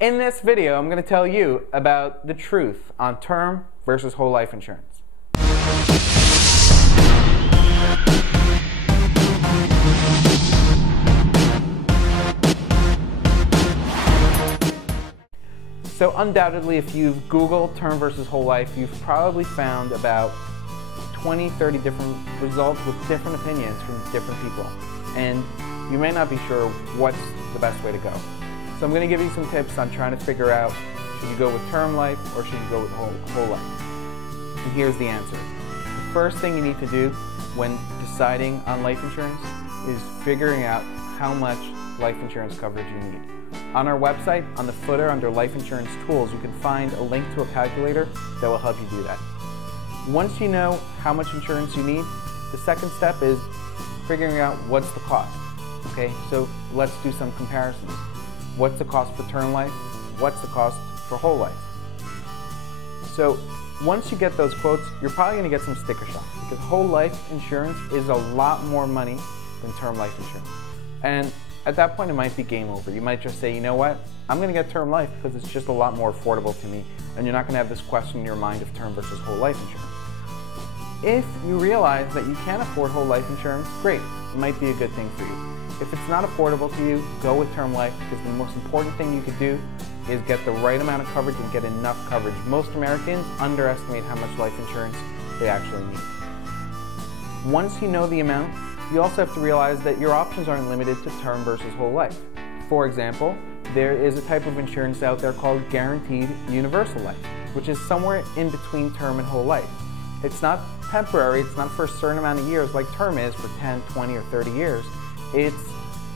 In this video, I'm going to tell you about the truth on term versus whole life insurance. So undoubtedly, if you've Googled term versus whole life, you've probably found about 20-30 different results with different opinions from different people. And you may not be sure what's the best way to go. So I'm going to give you some tips on trying to figure out, should you go with term life or should you go with whole life? And here's the answer. The first thing you need to do when deciding on life insurance is figuring out how much life insurance coverage you need. On our website, on the footer under Life Insurance Tools, you can find a link to a calculator that will help you do that. Once you know how much insurance you need, the second step is figuring out what's the cost. Okay, so let's do some comparisons. What's the cost for term life? What's the cost for whole life? So once you get those quotes, you're probably going to get some sticker shock because whole life insurance is a lot more money than term life insurance. And at that point, it might be game over. You might just say, you know what, I'm going to get term life because it's just a lot more affordable to me, and you're not going to have this question in your mind of term versus whole life insurance. If you realize that you can't afford whole life insurance, great, it might be a good thing for you. If it's not affordable to you, go with term life because the most important thing you could do is get the right amount of coverage and get enough coverage. Most Americans underestimate how much life insurance they actually need. Once you know the amount, you also have to realize that your options aren't limited to term versus whole life. For example, there is a type of insurance out there called guaranteed universal life, which is somewhere in between term and whole life. It's not temporary, it's not for a certain amount of years like term is for 10, 20, or 30 years. It's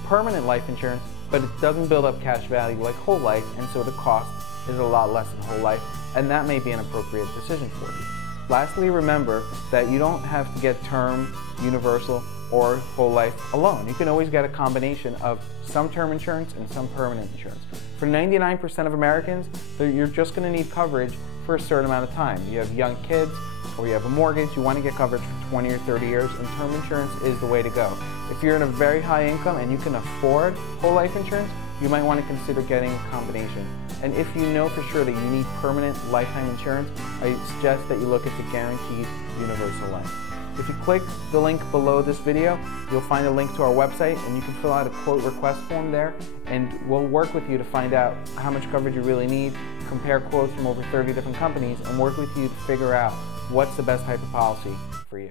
permanent life insurance, but it doesn't build up cash value like whole life, and so the cost is a lot less than whole life, and that may be an appropriate decision for you. Lastly, remember that you don't have to get term, universal, or whole life alone. You can always get a combination of some term insurance and some permanent insurance. For 99% of Americans, you're just going to need coverage for a certain amount of time. You have young kids or you have a mortgage, you want to get coverage for 20 or 30 years, and term insurance is the way to go. If you're in a very high income and you can afford whole life insurance, you might want to consider getting a combination. And if you know for sure that you need permanent lifetime insurance, I suggest that you look at the guaranteed universal life. If you click the link below this video, you'll find a link to our website and you can fill out a quote request form there, and we'll work with you to find out how much coverage you really need, compare quotes from over 30 different companies, and work with you to figure out what's the best type of policy for you.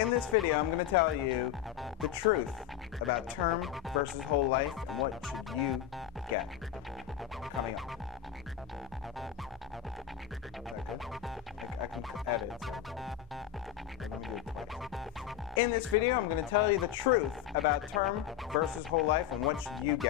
In this video, I'm going to tell you the truth about term versus whole life and what should you get coming up. I can edit. Let me do it twice. In this video, I'm going to tell you the truth about term versus whole life and what should you get.